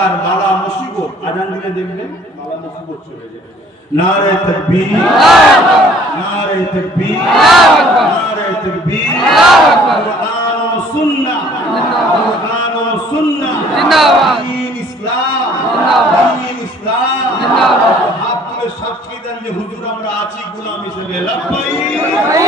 আর বালা মুসিবত আজান দিলে দেখবেন বালা মুসিবত চলে যায়। নারে তাকবীর, নারে তাকবীর, নারে তাকবীর, কুরআন ও সুন্নাহ, কুরআন ও সুন্নাহ জিন্দাবাদ, দ্বীন ইসলাম জিন্দাবাদ, দ্বীন ইসলাম জিন্দাবাদ। হাত তুলে সাক্ষী দেন যে হুজুর আমরা আছি গোলাম হিসেবে। লাব্বাইক